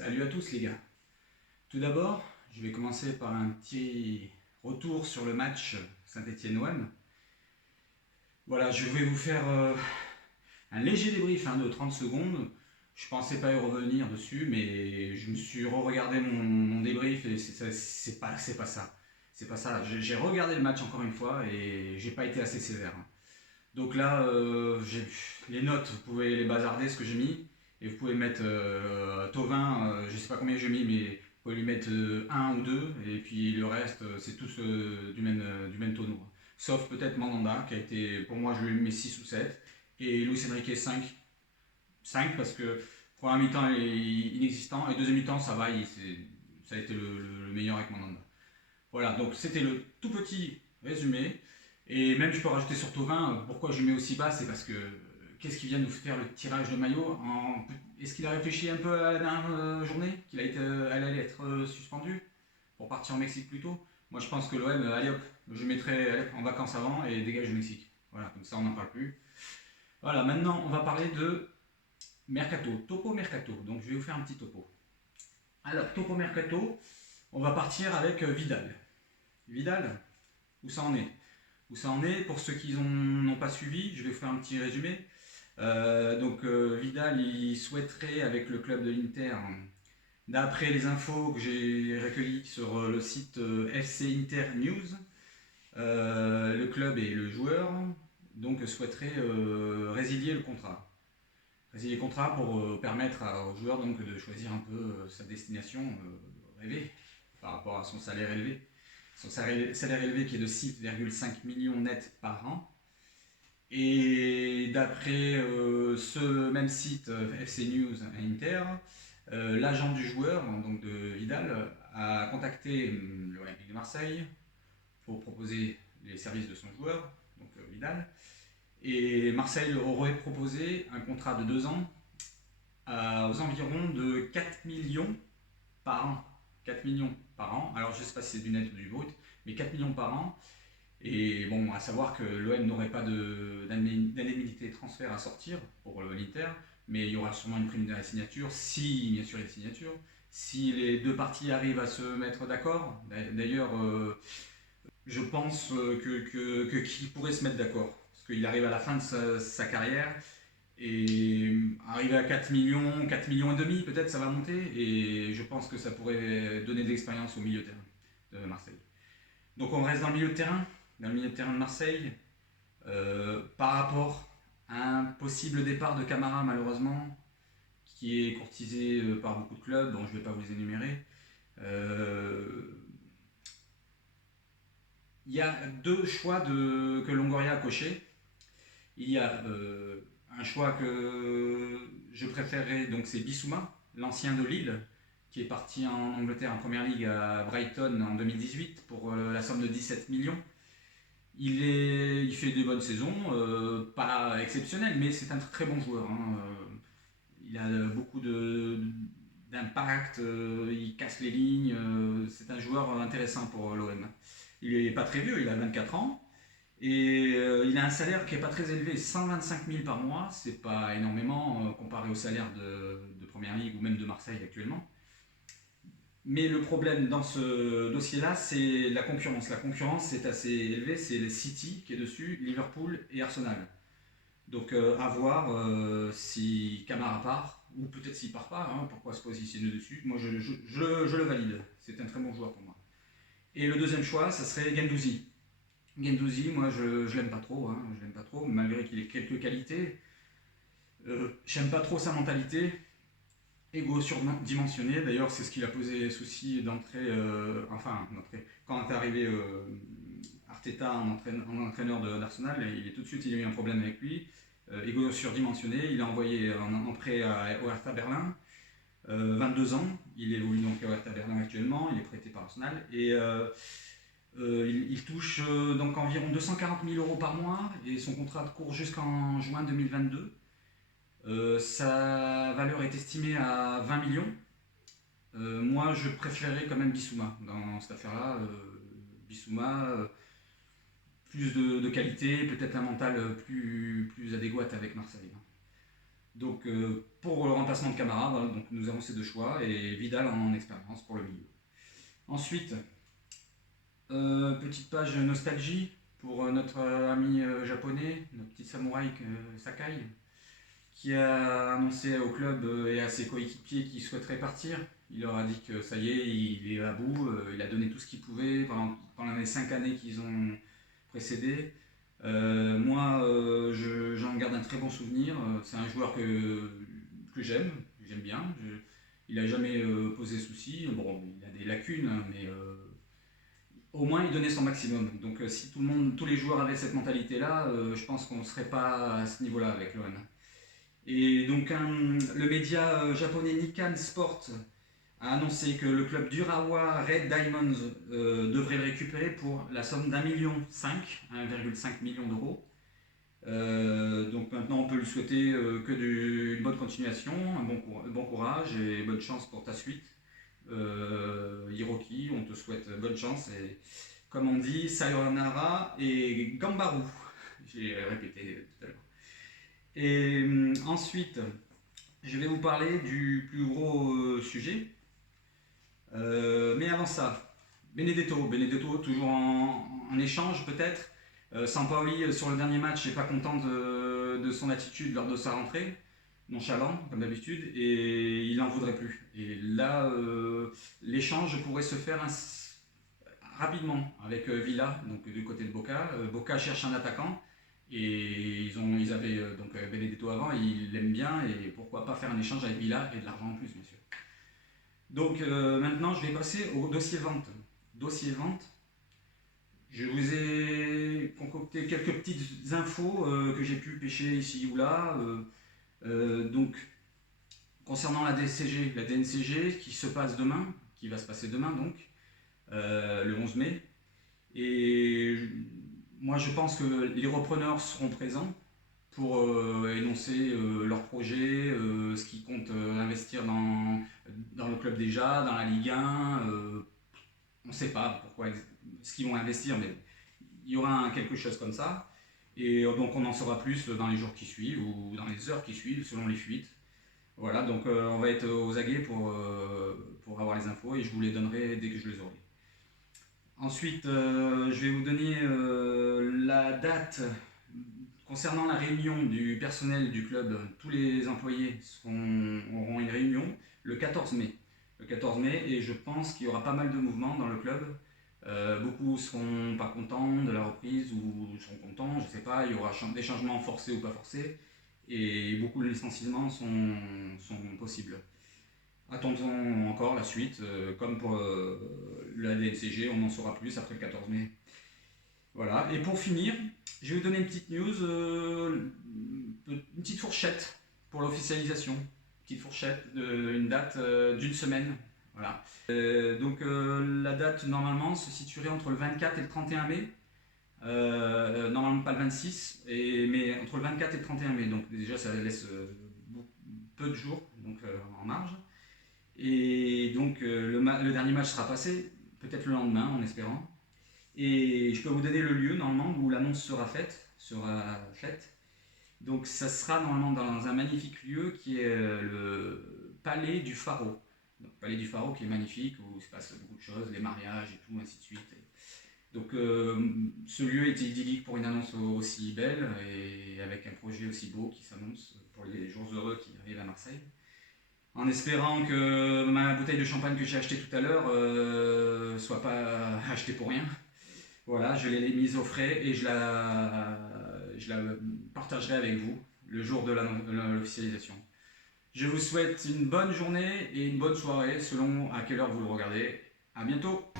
Salut à tous les gars. Tout d'abord, je vais commencer par un petit retour sur le match Saint-Étienne-OM. Voilà, je vais vous faire un léger débrief de 30 secondes. Je pensais pas y revenir dessus, mais je me suis re-regardé mon débrief et c'est pas ça. C'est pas ça. J'ai regardé le match encore une fois et j'ai pas été assez sévère. Donc là, les notes, vous pouvez les bazarder ce que j'ai mis. Et vous pouvez mettre Tovin, je sais pas combien j'ai mis, mais vous pouvez lui mettre 1 ou 2. Et puis le reste, c'est tous du même tonneau. Sauf peut-être Mandanda, qui a été, pour moi, je lui mets 6 ou 7. Et Luis Enrique 5. 5 parce que première mi-temps il est inexistant. Et deuxième mi-temps, ça va, ça a été le meilleur avec Mandanda. Voilà, donc c'était le tout petit résumé. Et même je peux rajouter sur Tovin, pourquoi je mets aussi bas, c'est parce que qu'est-ce qui vient nous faire le tirage de maillot Est-ce qu'il a réfléchi un peu à la dernière journée elle allait être suspendue pour partir au Mexique plus tôt? Moi je pense que l'OM, allez hop, je mettrai allez, en vacances avant et dégage le Mexique. Voilà, comme ça on n'en parle plus. Voilà, maintenant on va parler de Mercato, Topo Mercato. Donc je vais vous faire un petit topo. Alors, Topo Mercato, on va partir avec Vidal. Vidal, où ça en est? Où ça en est, pour ceux qui n'ont pas suivi, je vais faire un petit résumé. Vidal, il souhaiterait avec le club de l'Inter, d'après les infos que j'ai recueillies sur le site FC Inter News, le club et le joueur donc souhaiteraient résilier le contrat. Résilier le contrat pour permettre au joueur donc, de choisir un peu sa destination rêvée par rapport à son salaire élevé. Son salaire élevé qui est de 6,5 millions net par an. Et d'après ce même site FC News Inter, l'agent du joueur, donc de Vidal, a contacté l'Olympique de Marseille pour proposer les services de son joueur, donc Vidal. Et Marseille leur aurait proposé un contrat de 2 ans aux environs de 4 millions par an. 4 millions par an. Alors je ne sais pas si c'est du net ou du brut, mais 4 millions par an. Et bon, à savoir que l'OM n'aurait pas d'indemnité transfert à sortir pour l'Inter, mais il y aura sûrement une prime de la signature, si bien sûr il y a signature, si les deux parties arrivent à se mettre d'accord. D'ailleurs, je pense qu'il pourrait se mettre d'accord, parce qu'il arrive à la fin de sa carrière, et arriver à 4 millions, 4 millions et demi, peut-être ça va monter, et je pense que ça pourrait donner de l'expérience au milieu de terrain de Marseille. Donc on reste dans le milieu de terrain de Marseille, par rapport à un possible départ de Camara malheureusement, qui est courtisé par beaucoup de clubs, dont je ne vais pas vous les énumérer. Il y a deux choix que Longoria a coché. Il y a un choix que je préférerais, donc c'est Bissouma, l'ancien de Lille, qui est parti en Angleterre en première ligue à Brighton en 2018 pour la somme de 17 millions. Il fait des bonnes saisons, pas exceptionnelles, mais c'est un très bon joueur. Il a beaucoup d'impact, il casse les lignes, c'est un joueur intéressant pour l'OM. Il n'est pas très vieux, il a 24 ans, et il a un salaire qui n'est pas très élevé, 125 000 par mois, c'est pas énormément comparé au salaire de Première Ligue ou même de Marseille actuellement. Mais le problème dans ce dossier-là, c'est la concurrence. La concurrence est assez élevée, c'est le City qui est dessus, Liverpool et Arsenal. Donc à voir si Camara part, ou peut-être s'il part pas, pourquoi se positionner dessus. Moi je le valide, c'est un très bon joueur pour moi. Et le deuxième choix, ça serait Gendouzi. Gendouzi, moi je l'aime pas trop, je l'aime pas trop, malgré qu'il ait quelques qualités. J'aime pas trop sa mentalité, égo surdimensionné. D'ailleurs, c'est ce qui a posé souci d'entrée, quand est arrivé Arteta en entraîneur d'Arsenal, tout de suite il a eu un problème avec lui. Égo surdimensionné, il a envoyé en prêt au Hertha Berlin. 22 ans, il évolue donc au Hertha Berlin actuellement, il est prêté par Arsenal et il touche donc environ 240 000 euros par mois et son contrat court jusqu'en juin 2022. Sa valeur est estimée à 20 millions. Moi, je préférais quand même Bissouma dans cette affaire-là. Bissouma, plus de qualité, peut-être un mental plus adéquat avec Marseille. Donc pour le remplacement de Camara, voilà, donc nous avons ces deux choix et Vidal en expérience pour le milieu. Ensuite, petite page nostalgie pour notre ami japonais, notre petit samouraï Sakai, qui a annoncé au club et à ses coéquipiers qu'il souhaiterait partir. Il leur a dit que ça y est, il est à bout, il a donné tout ce qu'il pouvait pendant les 5 années qu'ils ont précédé. Moi, j'en garde un très bon souvenir. C'est un joueur que j'aime bien. Il n'a jamais posé souci. Bon, il a des lacunes, hein, mais au moins il donnait son maximum. Donc si tous les joueurs avaient cette mentalité-là, je pense qu'on ne serait pas à ce niveau-là avec l'OM. Et donc le média japonais Nikkan Sport a annoncé que le club d'Urawa Red Diamonds devrait le récupérer pour la somme d'1,5 million, 1,5 million d'euros. Donc maintenant on peut lui souhaiter une bonne continuation, un bon courage et bonne chance pour ta suite. Hiroki, on te souhaite bonne chance et comme on dit, sayonara et gambaru. J'ai répété tout à l'heure. Et ensuite, je vais vous parler du plus gros sujet. Mais avant ça, Benedetto toujours en échange peut-être. Sampaoli sur le dernier match n'est pas content de son attitude lors de sa rentrée, nonchalant comme d'habitude, et il n'en voudrait plus. Et là, l'échange pourrait se faire rapidement avec Villa, donc du côté de Boca. Boca cherche un attaquant. Et ils avaient donc Benedetto avant, ils l'aiment bien, et pourquoi pas faire un échange avec Villa et de l'argent en plus, bien sûr. Donc maintenant, je vais passer au dossier vente. Dossier vente, je vous ai concocté quelques petites infos que j'ai pu pêcher ici ou là. Donc, concernant la DNCG qui se passe demain, qui va se passer demain donc, le 11 mai. Et moi, je pense que les repreneurs seront présents pour énoncer leurs projets, ce qu'ils comptent investir dans le club déjà, dans la Ligue 1. On ne sait pas pourquoi ce qu'ils vont investir, mais il y aura quelque chose comme ça. Et donc on en saura plus dans les jours qui suivent ou dans les heures qui suivent, selon les fuites. Voilà, donc on va être aux aguets pour avoir les infos et je vous les donnerai dès que je les aurai. Ensuite, je vais vous donner la date concernant la réunion du personnel du club. Tous les employés auront une réunion le 14 mai. Le 14 mai, et je pense qu'il y aura pas mal de mouvements dans le club. Beaucoup seront pas contents de la reprise ou seront contents, je ne sais pas. Il y aura des changements forcés ou pas forcés. Et beaucoup de licenciements sont possibles. Attendons encore la suite, comme pour la DNCG, on en saura plus après le 14 mai. Voilà, et pour finir, je vais vous donner une petite news, une petite fourchette pour l'officialisation. Petite fourchette, une date d'une semaine. Voilà. Donc la date normalement se situerait entre le 24 et le 31 mai. Normalement pas le 26, mais entre le 24 et le 31 mai. Donc déjà ça laisse peu de jours donc, en marge. Et donc le dernier match sera passé, peut-être le lendemain en espérant. Et je peux vous donner le lieu normalement où l'annonce sera faite. Donc ça sera normalement dans un magnifique lieu qui est le Palais du Faro. Donc Palais du Faro qui est magnifique, où il se passe beaucoup de choses, les mariages et tout, ainsi de suite. Donc ce lieu était idyllique pour une annonce aussi belle et avec un projet aussi beau qui s'annonce pour les jours heureux qui arrivent à Marseille. En espérant que ma bouteille de champagne que j'ai achetée tout à l'heure soit pas achetée pour rien. Voilà, je l'ai mise au frais et je la partagerai avec vous le jour de l'officialisation. Je vous souhaite une bonne journée et une bonne soirée selon à quelle heure vous le regardez. A bientôt!